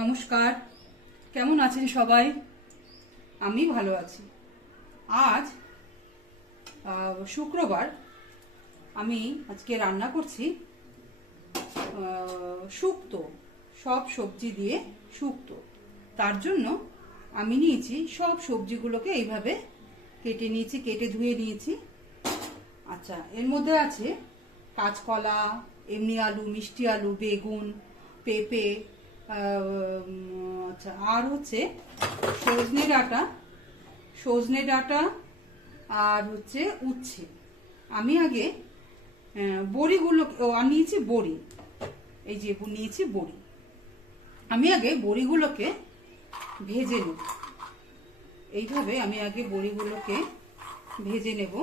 নমস্কার, কেমন আছেন সবাই? আমি ভালো আছি। আজ শুক্রবার। আমি আজকে রান্না করছি শুক্তো, সব সবজি দিয়ে শুক্তো। তার জন্য আমি নিয়েছি সব সবজিগুলোকে এইভাবে কেটে নিয়েছি, কেটে ধুয়ে নিয়েছি। আচ্ছা, এর মধ্যে আছে কাঁচকলা, এমনি আলু, মিষ্টি আলু, বেগুন, পেঁপে, আচ্ছা, আর হচ্ছে সজনে ডাঁটা আর হচ্ছে উচ্ছে। আমি আগে বড়িগুলো নিয়েছি, বড়ি, এই যে নিয়েছি বড়ি। আমি আগে বড়িগুলোকে ভেজে নেব। এইভাবে আমি আগে বড়িগুলোকে ভেজে নেব।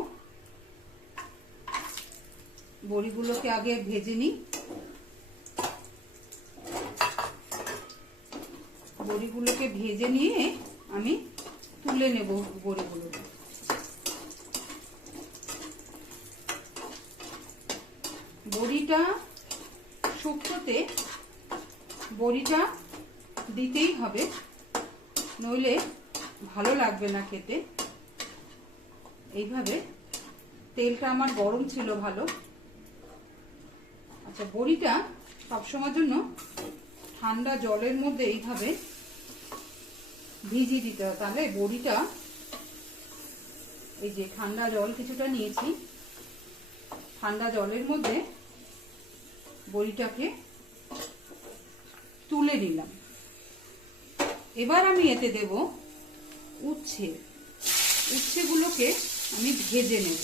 বড়িগুলোকে আগে ভেজে নিই। বড়িগুলোকে ভেজে নিয়ে আমি তুলে নেব বড়িগুলোকে। বড়িটা শুক্তোতে বড়িটা দিতেই হবে, নইলে ভালো লাগবে না খেতে। এইভাবে তেলটা আমার গরম ছিল ভালো। আচ্ছা, বড়িটা সবসময়ের জন্য ঠান্ডা জলের মধ্যে এইভাবে ভিজিয়ে দিতে হবে, তাহলে বড়িটা, এই যে ঠান্ডা জল কিছুটা নিয়েছি, ঠান্ডা জলের মধ্যে বড়িটাকে তুলে নিলাম। এবার আমি এতে দেব উচ্ছেগুলোকে আমি ভেজে নেব।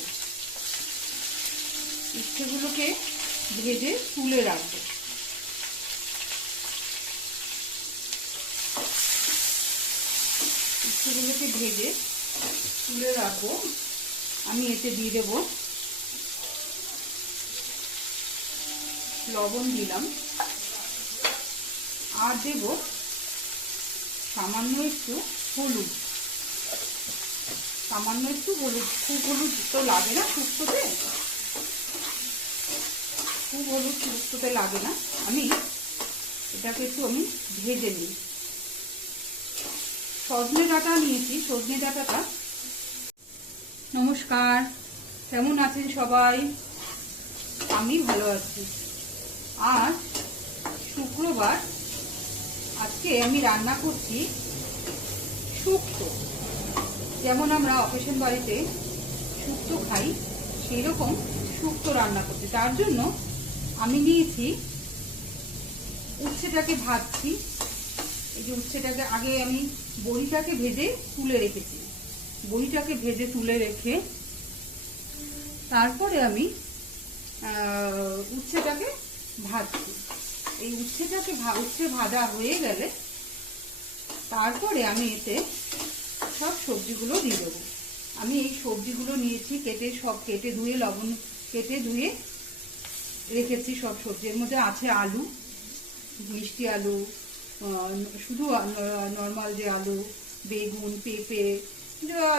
উচ্ছেগুলোকে ভেজে তুলে রাখবো। উচ্ছেগুলোকে ভেজে তুলে রাখবো। আমি এতে দিয়ে দেব লবণ, দিলাম, আর দেব সামান্য একটু হলুদ। খুব হলুদ তো লাগে না শুক্তোতে, লাগে না। আমি এটাকে একটু ভেজে নিই। সজনে ডাঁটা নিয়েছি, সজনে ডাঁটাটা। নমস্কার, কেমন আছেন সবাই? আমি ভালো আছি। আজ শুক্রবার। আজকে আমি রান্না করছি শুক্তো। যেমন আমরা অকেশন বাড়িতে শুক্তো খাই, সেই রকম শুক্তো রান্না করছি। তার জন্য আমি নিয়েছি উচ্ছেটাকে ভাজছি। এই যে উচ্ছেটাকে আগে আমি বড়িটাকে ভেজে তুলে রেখেছি। বড়িটাকে ভেজে তুলে রেখে তারপরে আমি উচ্ছেটাকে ভাজছি। এই উচ্ছে ভাজা হয়ে গেলে তারপরে আমি এতে সব সবজিগুলো দিয়ে দেবো। আমি এই সবজিগুলো নিয়েছি, কেটে ধুয়ে, লবণ কেটে ধুয়ে রেখেছি সব সবজি। এর মধ্যে আছে আলু, মিষ্টি আলু, শুধু নর্মাল যে আলু, বেগুন, পেঁপে,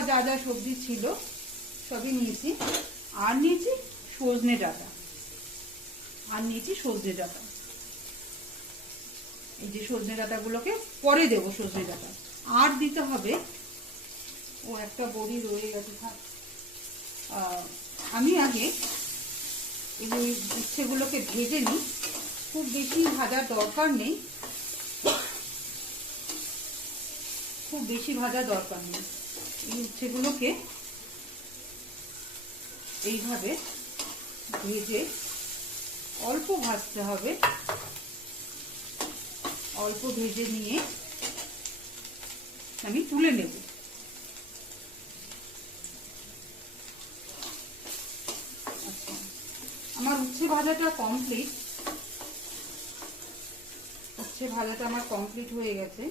যা যা সবজি ছিল সবই নিয়েছি। আর নিয়েছি সজনে ডাঁটা। এই যে সজনে ডাঁটাগুলোকে পরে দেবো। সজনে ডাঁটা আর দিতে হবে। ও একটা বড়ি রয়ে গেছে, থাক। আমি আগে এই উচ্ছেগুলোকে ভেজে নিই। খুব বেশি ভাজার দরকার নেই, এই উচ্ছেগুলোকে এইভাবে ভেজে অল্প ভাজতে হবে। অল্প ভেজে নিয়ে আমি তুলে নেব। আচ্ছা, আমার উচ্ছে ভাজাটা কমপ্লিট হয়ে গেছে।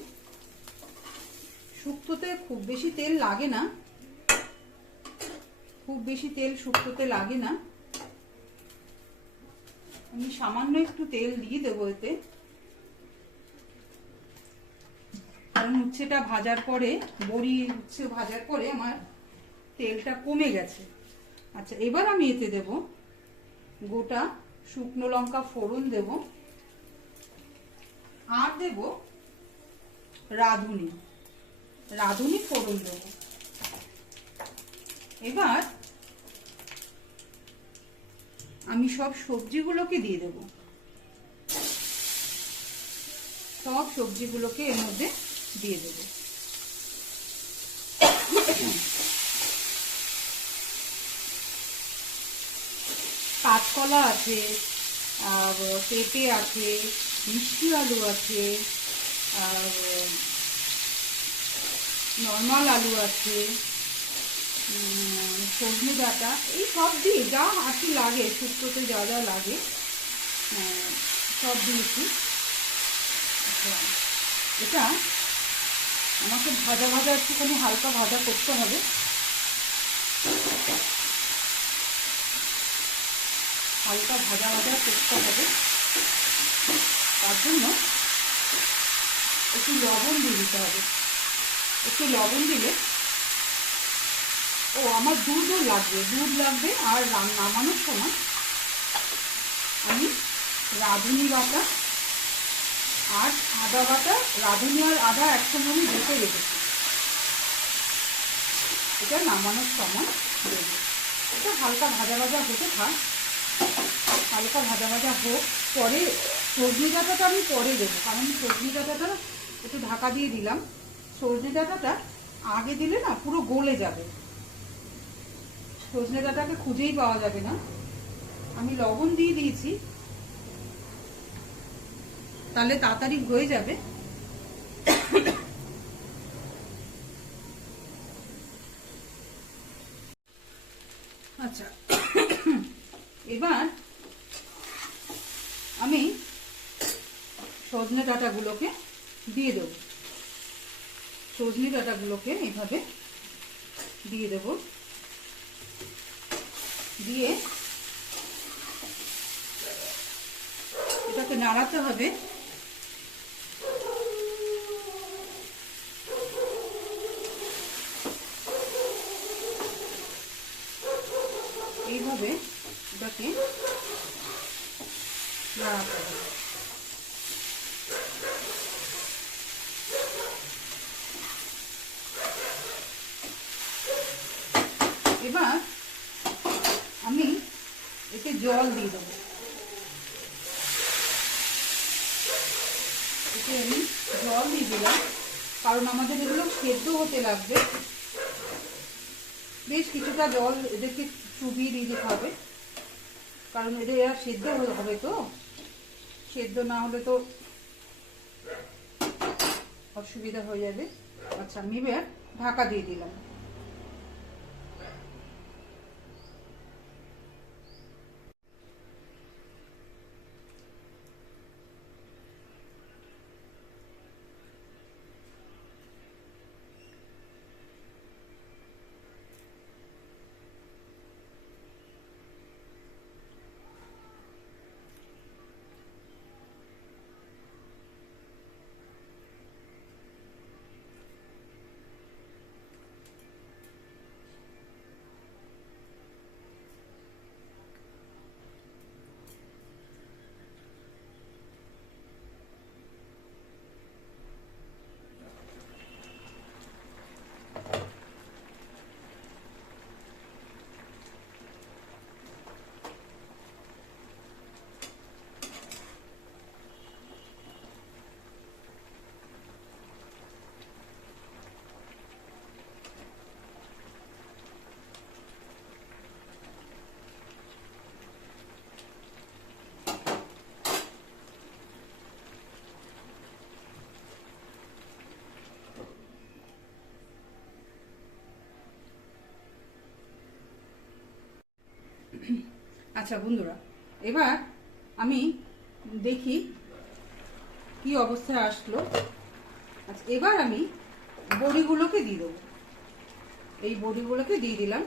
শুক্তোতে খুব বেশি তেল লাগে না, শুক্তোতে লাগে না। আমি সামান্য একটু তেল দিয়ে দেবো এতে, কারণ উচ্ছে ভাজার পরে আমার তেলটা কমে গেছে। আচ্ছা, এবার আমি এতে দেব গোটা শুকনো লঙ্কা ফোড়ন দেব, আর দেব রাঁধুনি, রাঁধুনি ফোড়ন দেবো। এবার আমি সব সবজিগুলোকে দিয়ে দেব, সব সবজিগুলোকে এর মধ্যে দিয়ে দেব। কাঁচকলা আছে, আর পেঁপে আছে, মিষ্টি আলু আছে, আর নর্মাল আলু আছে, সজনে ডাঁটা, এই সব দিয়ে যা আর কি লাগে, শুক্তোতে যা যা লাগে সব দিয়েছি। আচ্ছা, এটা আমাকে ভাজা ভাজা একটুখানি হালকা ভাজা করতে হবে। হালকা ভাজা ভাজা করতে হবে, তার জন্য একটু লবণ দিয়ে দিতে হবে। একটু লবণ দিলে, ও আমার দুধও লাগবে, দুধ লাগবে। আর নামানোর সময় আমি রাঁধুনি বাটা আর আদা বাটা, রাঁধুনি আর আদা একসঙ্গে আমি বেটে রেখেছি, এটা নামানোর সময় দেবো। এটা হালকা ভাজা ভাজা হতে থাক, হালকা ভাজা ভাজা হোক। পরে সজনে ডাঁটাটা আমি পরে দেবো, কারণ সজনে ডাঁটাটা একটু ঢাকা দিয়ে দিলাম। সজনে ডাঁটাটা আগে দিলে না পুরো গলে যাবে, সজনে ডাঁটাকে খুঁজেই পাওয়া যাবে না। আমি লবণ দিয়ে দিয়েছি, তাহলে তাড়াতাড়ি হয়ে যাবে। আচ্ছা, এবার আমি সজনে ডাঁটাগুলোকে দিয়ে দেব, সজনে ডাঁটাগুলোকে এইভাবে দিয়ে দেব। দিয়ে এটাকে নাড়াতে হবে। এইভাবে এটাকে নাড়াতে হবে। এবার আমি এতে জল দিয়ে দেবো, এতে আমি জল দিয়ে দিলাম, কারণ আমাদের এগুলো সেদ্ধ হতে লাগবে। বেশ কিছুটা জল এদেরকে চুবিয়ে দিয়ে দিতে হবে, কারণ এদের এরা সেদ্ধ হবে। তো সেদ্ধ না হলে তো অসুবিধা হয়ে যাবে। আচ্ছা, আমি এবার ঢাকা দিয়ে দিলাম। আচ্ছা বন্ধুরা, এবার আমি দেখি কি অবস্থায় আসলো। আচ্ছা, এবার আমি বড়িগুলোকে দিয়ে দেবো। এই বড়িগুলোকে দিয়ে দিলাম।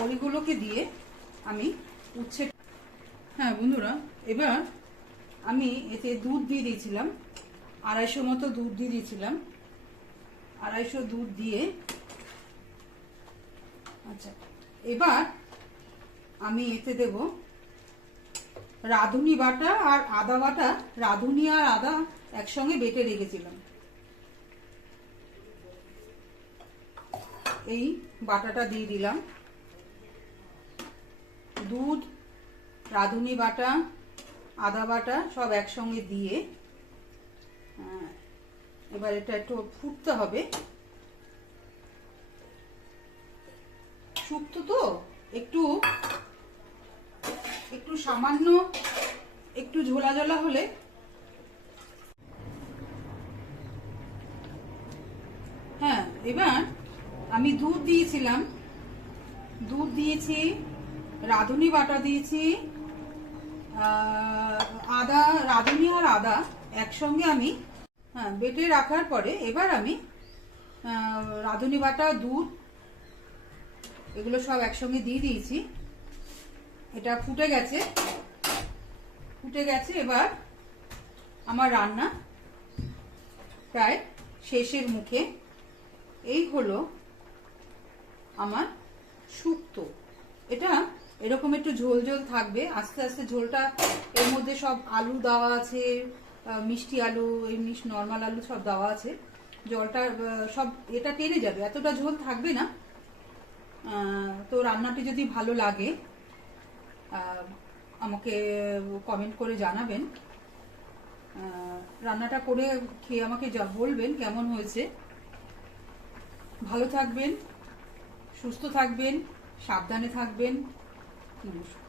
বড়িগুলোকে দিয়ে আমি উচ্ছে, হ্যাঁ বন্ধুরা, এবার আমি এতে দুধ দিয়ে দিয়েছিলাম, 250 মতো দুধ দিয়ে দিয়েছিলাম। 250 দুধ দিয়ে, আচ্ছা, এবার আমি এতে দেব রাঁধুনি বাটা আর আদা বাটা, রাঁধুনি আর আদা একসঙ্গে বেটে রেখেছিলাম। এই বাটাটা দিয়ে দিলাম। দুধ, রাঁধুনি বাটা, আদা বাটা সব একসঙ্গে দিয়ে এবার এটা একটু ফুটতে হবে। শুক্তো তো একটু একটু সামান্য একটু ঝোলা ঝোলা হলে, হ্যাঁ এবার আমি দুধ দিয়েছিলাম, দুধ দিয়েছি, রাঁধুনি বাটা দিয়েছি, আদা, রাঁধুনি আর আদা একসঙ্গে আমি বেটে রাখার পরে এবার আমি রাঁধুনি বাটা, দুধ এগুলো সব একসঙ্গে দিয়ে দিয়েছি। এটা ফুটে গেছে, ফুটে গেছে। এবার আমার রান্না প্রায় শেষের মুখে। এই হলো আমার শুক্তো। এটা এরকম একটু ঝোল ঝোল থাকবে, আস্তে আস্তে ঝোলটা, এর মধ্যে সব আলু দেওয়া আছে, মিষ্টি আলু, এমনি নর্মাল আলু সব দেওয়া আছে, জলটা সব এটা টেনে যাবে, এতটা ঝোল থাকবে না। তো রান্নাটি যদি ভালো লাগে আমাকে কমেন্ট করে জানাবেন, রান্নাটা করে খেয়ে আমাকে বলবেন কেমন হয়েছে। ভালো থাকবেন, সুস্থ থাকবেন, সাবধানে থাকবেন। নমস্কার।